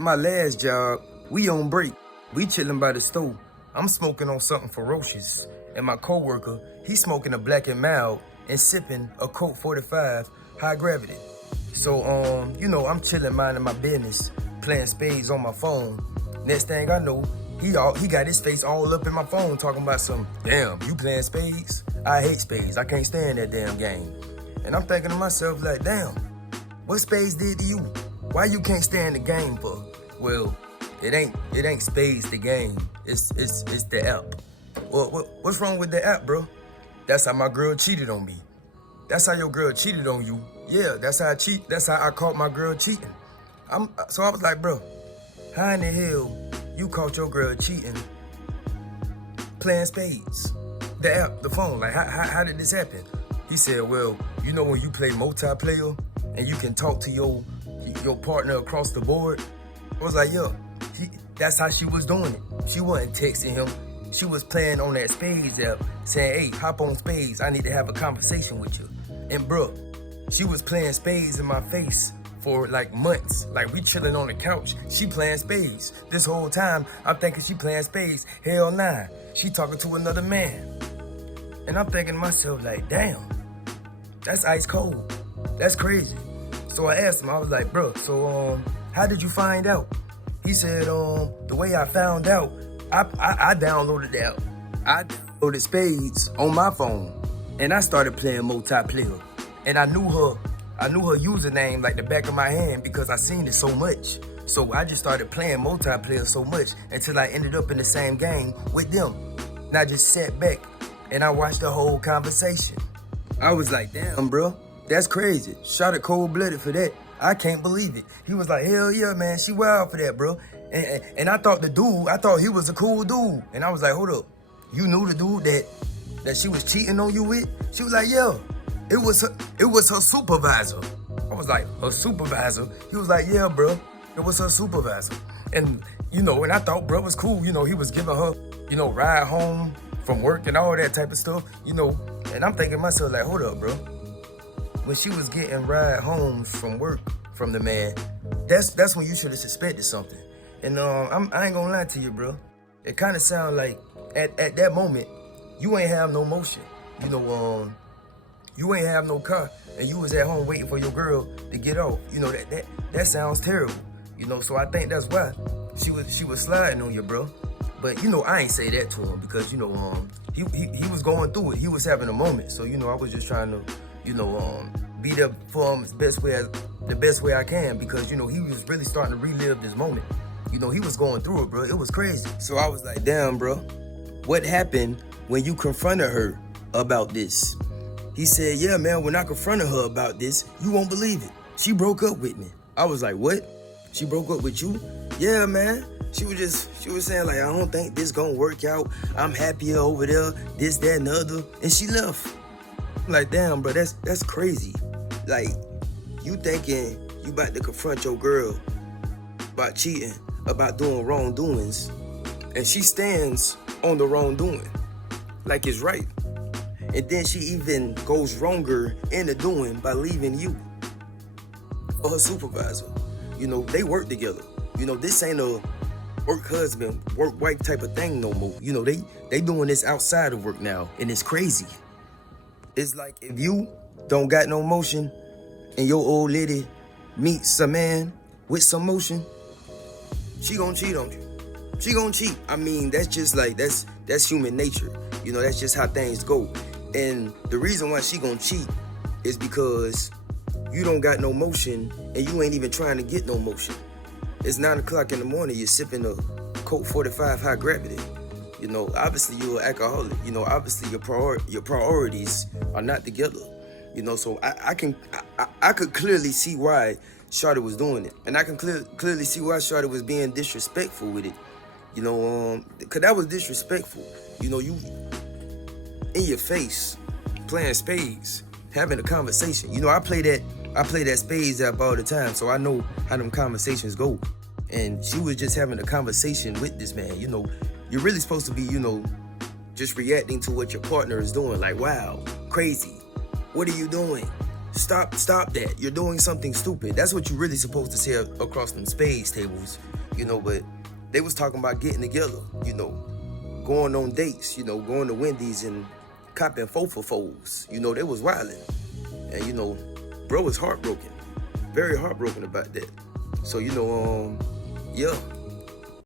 My last job, we on break. We chilling by the stove. I'm smoking on something ferocious. And my coworker, he's smoking a black and mild and sipping a Coke 45 high gravity. So, I'm chilling minding my business, playing spades on my phone. Next thing I know, he got his face all up in my phone talking about some, damn, you playing spades? I hate spades. I can't stand that damn game. And I'm thinking to myself like, damn, what spades did to you? Why you can't stand the game for? Well, it ain't spades the game. It's the app. Well, what's wrong with the app, bro? That's how my girl cheated on me. That's how your girl cheated on you. Yeah, that's how I cheat. That's how I caught my girl cheating. So I was like, bro, how in the hell you caught your girl cheating playing spades? The app, the phone, like how did this happen? He said, well, you know when you play multiplayer and you can talk to your partner across the board? I was like, yo, that's how she was doing it. She wasn't texting him. She was playing on that spades app saying, hey, hop on spades. I need to have a conversation with you. And bro, she was playing spades in my face for like months. Like we chilling on the couch, she playing spades. This whole time, I'm thinking she playing spades. Hell nah, she talking to another man. And I'm thinking to myself like, damn, that's ice cold. That's crazy. So I asked him, I was like, bro, so how did you find out? He said, the way I found out, I downloaded the app. I downloaded spades on my phone and I started playing multiplayer. And I knew her username like the back of my hand because I seen it so much. So I just started playing multiplayer so much until I ended up in the same game with them. And I just sat back and I watched the whole conversation. I was like, damn, bro, that's crazy. Shot it cold-blooded for that. I can't believe it. He was like, hell yeah, man, she wild for that, bro. And I thought he was a cool dude. And I was like, hold up, you knew the dude that she was cheating on you with? She was like, yeah, it was her supervisor. I was like, her supervisor? He was like, yeah, bro, it was her supervisor. And, and I thought bro was cool. He was giving her, ride home from work and all that type of stuff, And I'm thinking to myself like, hold up, bro. When she was getting ride homes from work from the man, that's when you should have suspected something. And I ain't gonna lie to you, bro. It kind of sound like at that moment, you ain't have no motion. You ain't have no car, and you was at home waiting for your girl to get off. That sounds terrible. So I think that's why she was sliding on you, bro. But I ain't say that to him because he was going through it. He was having a moment. So I was just trying to be there for him the best way I can because he was really starting to relive this moment. He was going through it, bro. It was crazy. So I was like, damn, bro, what happened when you confronted her about this? He said, yeah, man, when I confronted her about this, you won't believe it. She broke up with me. I was like, what? She broke up with you? Yeah, man. She was saying like, I don't think this gonna work out. I'm happier over there, this, that, and the other. And she left. I'm like, damn, bro, that's crazy. Like, you thinking you about to confront your girl about cheating, about doing wrongdoings, and she stands on the wrongdoing like it's right. And then she even goes wronger in the doing by leaving you or her supervisor. They work together. This ain't a work husband, work wife type of thing no more. They doing this outside of work now, and it's crazy. It's like if you don't got no motion and your old lady meets a man with some motion, she gonna cheat on you. She gonna cheat. I mean, that's just like, that's human nature. That's just how things go. And the reason why she gonna cheat is because you don't got no motion and you ain't even trying to get no motion. It's 9 o'clock in the morning, you're sipping a Coke 45 high gravity. Obviously you're an alcoholic. Obviously your priorities are not together. So I could clearly see why Shawty was doing it. And I can clearly see why Shawty was being disrespectful with it. Cause that was disrespectful. You in your face, playing spades, having a conversation. I play that spades app all the time, so I know how them conversations go. And she was just having a conversation with this man. You're really supposed to be, just reacting to what your partner is doing. Like, wow, crazy. What are you doing? stop that. You're doing something stupid. That's what you're really supposed to say across them spades tables, you know, but they was talking about getting together, you know, going on dates, you know, going to Wendy's and copping 4 for 4s. You know, they was wilding. And, you know, bro was heartbroken. Very heartbroken about that. So, you know, yeah.